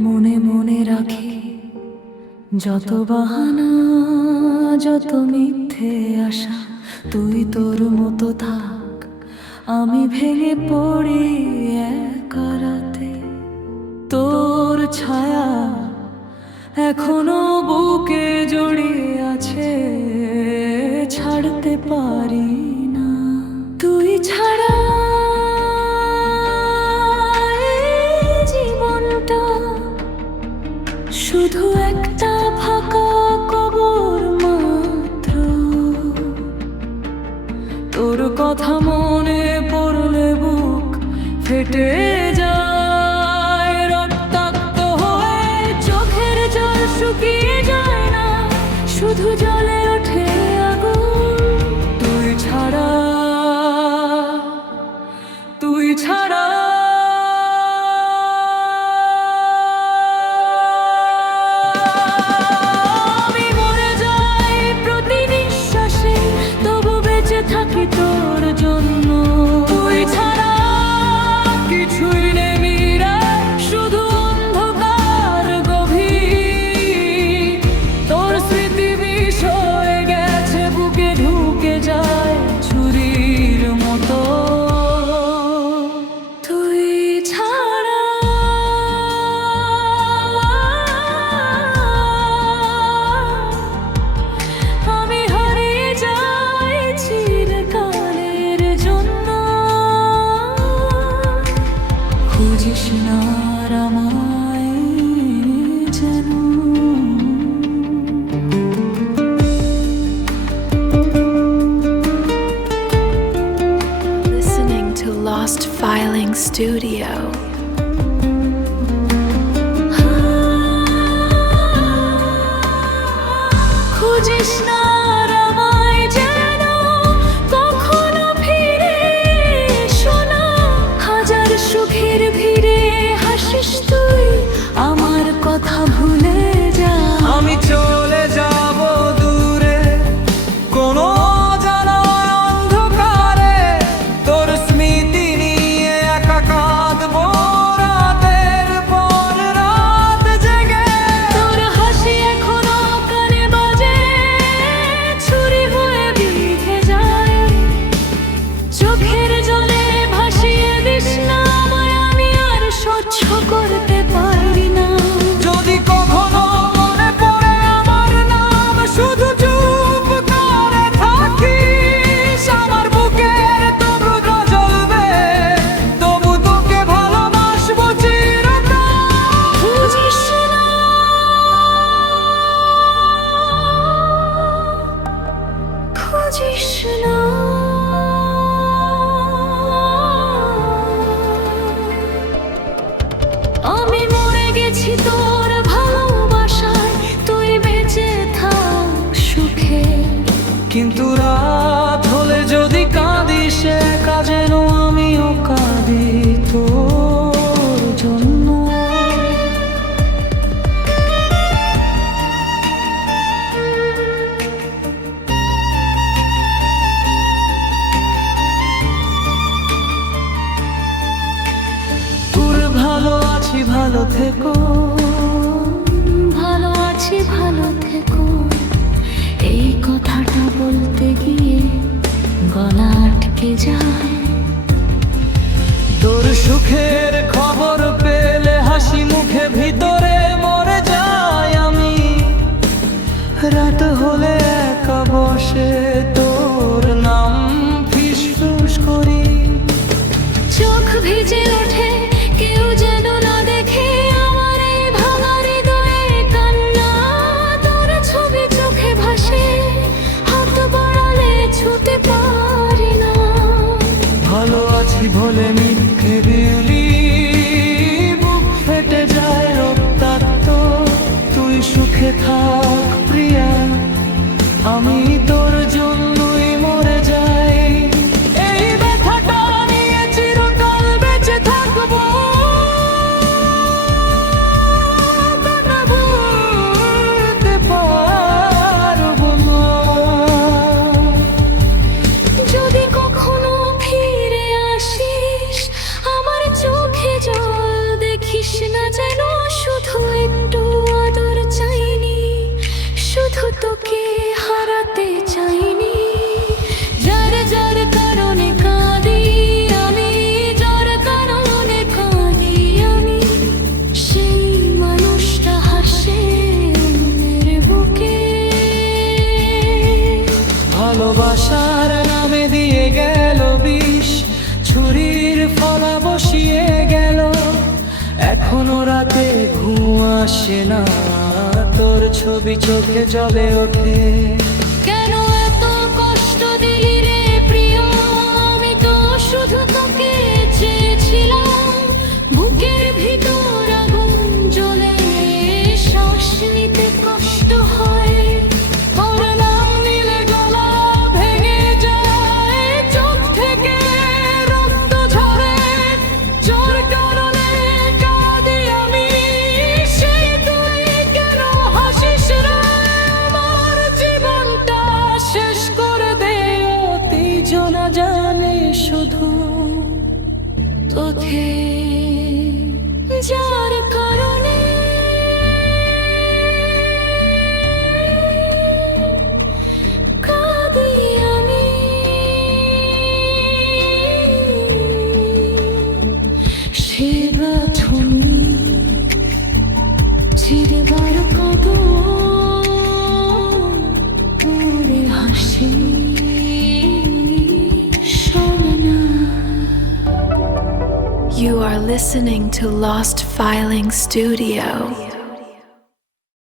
মনে মনে রাখি যত বাহানা, যত মিথ্যে আশা। তুই তোর মতো থাক, আমি ভেঙে পড়ি একা রাতে। তোর ছায়া এখনো বুকে জড়িয়ে আছে, ছাড়তে পারি না। তুই ছাড়া এই জীবনটা শুধু একটা ফাঁকা কবর মাত্র। তোর কথা মনে পড়লে বুক ফেটে যায়, রক্তাক্ত হয়ে চোখের জল শুকিয়ে যায় না, শুধু জ্বলে ওঠে আগুন। তুই ছাড়া, তুই ছাড়া আমি মরে যাই প্রতি নিঃশ্বাসে, তবু বেঁচে থাকি তোর জন্য। তুই ছাড়া কিছুই নেই মিরা, শুধু অন্ধকার গভীর। তোর স্মৃতি বিষ হয়ে গেছে, বুকে ঢুকে যায় ছুরির মতো। তুই ছাড়া আমি হারিয়ে যাই চিরকালের জন্য। খুঁজিস না আর আমায় যেন। Listening to Lost Filing Studio. খুঁজিস না আর আমায় যেন, কখনো ফিরে এসো না। হাজার সুখের ভিড়ে হাসিস তুই, আমার কথা ভুলে যা। আমি চলে যাব দূরে কোনো অজানা অন্ধকারে, তোর স্মৃতি নিয়ে একা কাঁদবো রাতের পর রাত জেগে। তোর হাসি এখনো কানে বাজে, ছুরি হয়ে বিঁধে যায়। চোখের জলে ভাসিয়ে দিস না আমায়, আমি আর সহ্য করতে পারি না। যদি কখনো মনে পড়ে আমার নাম, শুধু চুপ করে থাকিস। আমার বুকের তবুটা জ্বলবে, তবু তোকে ভালোবাসবো চিরকাল। খুঁজিস না, খুঁজিস না। আমি মরে গেছি তোর ভালোবাসায়, তুই বেঁচে থাক সুখে। কিন্তু রাত হলে যদি কাঁদিস একা, যেন আমিও কাঁদি তোর জন্য। তোর ভালো আছি, ভালো থেকো। ভালো আছি, ভালো থেকো। এই কথাটা বলতে গিয়ে গলা আটকে যায়। তোর সুখের খবর পেলে হাসি মুখে ভিতরে মরে যাই আমি। রাত হলে একা বসে তোর নাম ফিসফিস করি। চোখ ভিজে ওঠে, কেউ যেন না দেখে আমার এই ভাঙা হৃদয়ে কান্না। তোর ছবি চোখে ভাসে, হাত বাড়ালে ছুতে পারি না। ভালো আছি বলে মিথ্যে দিলি ভালোবাসার নামে দিয়ে গেল বিষ, ছুরির ফলা বসিয়ে গেল। এখনো রাতে ঘুম আসে না, তোর ছবি চোখে জ্বলে ওঠে। কেন এত কষ্ট দিলি রে প্রিয়, আমি তো শুধু তোকে চেয়েছিলাম। বুকের ভিতর আগুন জ্বলে, শ্বাস নিতে কষ্ট হয়। তোর নাম নিলে গলা ভেঙে যায়, চোখ থেকে রক্ত ঝরে। যার কারণে কাঁদি আমি, সেই তুই কেন হাসিস রে? আমার জীবনটা শেষ করে দে, অতিজনা জানে শুধু তোকে। যার কারণে কাঁদি আমি, সে বাঁধনি চিরবার কত ওরে হাসি শোনে না। You are listening to Lost Filing Studio.